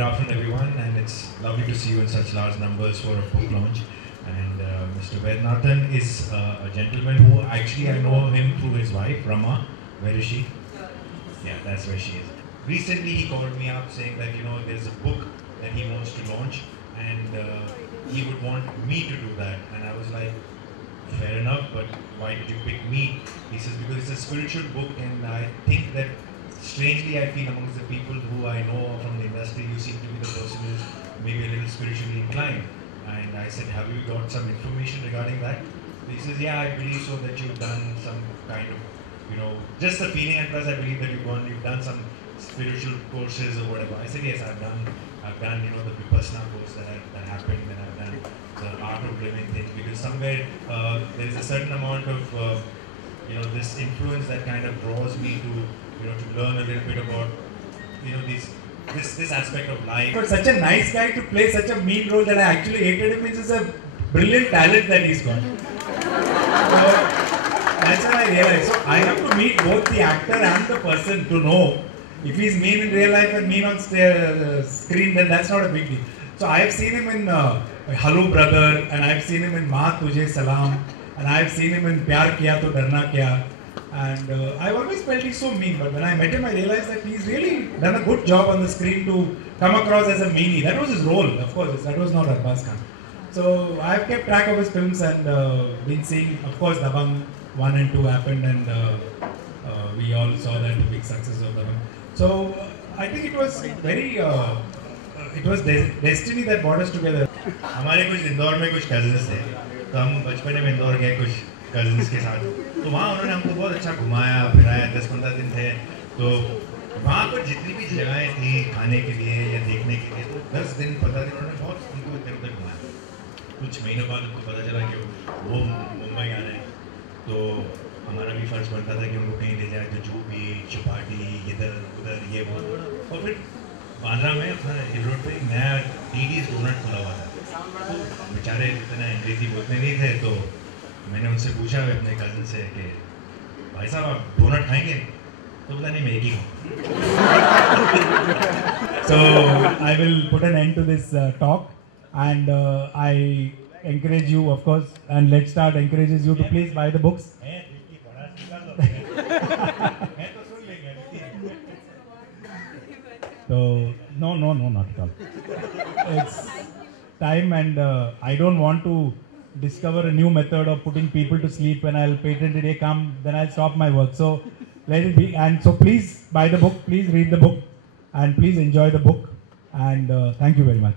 good afternoon everyone, and it's lovely to see you in such large numbers for a book launch. And Mr. Vaidyanathan is a gentleman who actually I know him through his wife, Rama. Where is she? Yeah, that's where she is. Recently he called me up saying that, there's a book that he wants to launch, and he would want me to do that. And I was like, fair enough, but why did you pick me? He says, because it's a spiritual book, and I think that strangely I feel amongst the people who I know from the industry, you seem to be the person who's maybe a little spiritually inclined. And I said, have you got some information regarding that? He says, yeah, I believe so, that you've done some kind of, just the feeling, and plus I believe that you've done some spiritual courses or whatever. I said, yes, I've done the Vipassana course that happened, and I've done the art of living things, because somewhere there's a certain amount of this influence that kind of draws me to learn a little bit about this aspect of life. But such a nice guy to play such a mean role that I actually hated him, which is a brilliant talent that he's got. So that's what I realized. So I have to meet both the actor and the person to know if he's mean in real life and mean on screen, then that's not a big deal. So I have seen him in Hello Brother, and I've seen him in Maa Tujhe Salam, and I've seen him in Pyar Kiya To Darna Kya. And I've always felt he's so mean, but when I met him, I realized that he's really done a good job on the screen to come across as a meanie. That was his role, of course. That was not Arbaz Khan. So I've kept track of his films and been seeing, of course, Dabangg 1 and 2 happened, and we all saw that the big success of Dabangg. So I think it was very, it was destiny that brought us together. हमारे कुछ इंदौर में कुछ cousins थे, तो हम बचपन में इंदौर गए कुछ कजिन्स के साथ, तो वहाँ उन्होंने हमको बहुत अच्छा घुमाया फिराया, 10-15 दिन थे। तो वहाँ पर जितनी भी जगहें थी खाने के लिए या देखने के लिए, तो 10 दिन 15 दिन उन्होंने बहुत हमको इधर उधर घुमाया। कुछ महीनों बाद हमको पता चला कि वो मुंबई आ रहे हैं, तो हमारा भी फर्ज बनता था कि उनको कहीं ले जाए, तो जू बीच, चौपाटी, इधर उधर ये वो। और फिर बांद्रा में अपना हिल रोड पर नया डीडीज डोनट खुला हुआ था, तो बेचारे इतना अंग्रेजी बोलते नहीं थे, तो मैंने उनसे पूछा अपने कज़न से कि भाई साहब आप डोनट खाएंगे? तो बोला नहीं, मैं एक ही हूँ। So I will put an end to this talk, and I encourage you, of course, and Let's Start encourages you to please buy the books. So no, not at all. It's time, and I don't want to discover a new method of putting people to sleep. When I'll patent it, come, then I'll stop my work. So let it be. And so please buy the book, please read the book, and please enjoy the book. And thank you very much.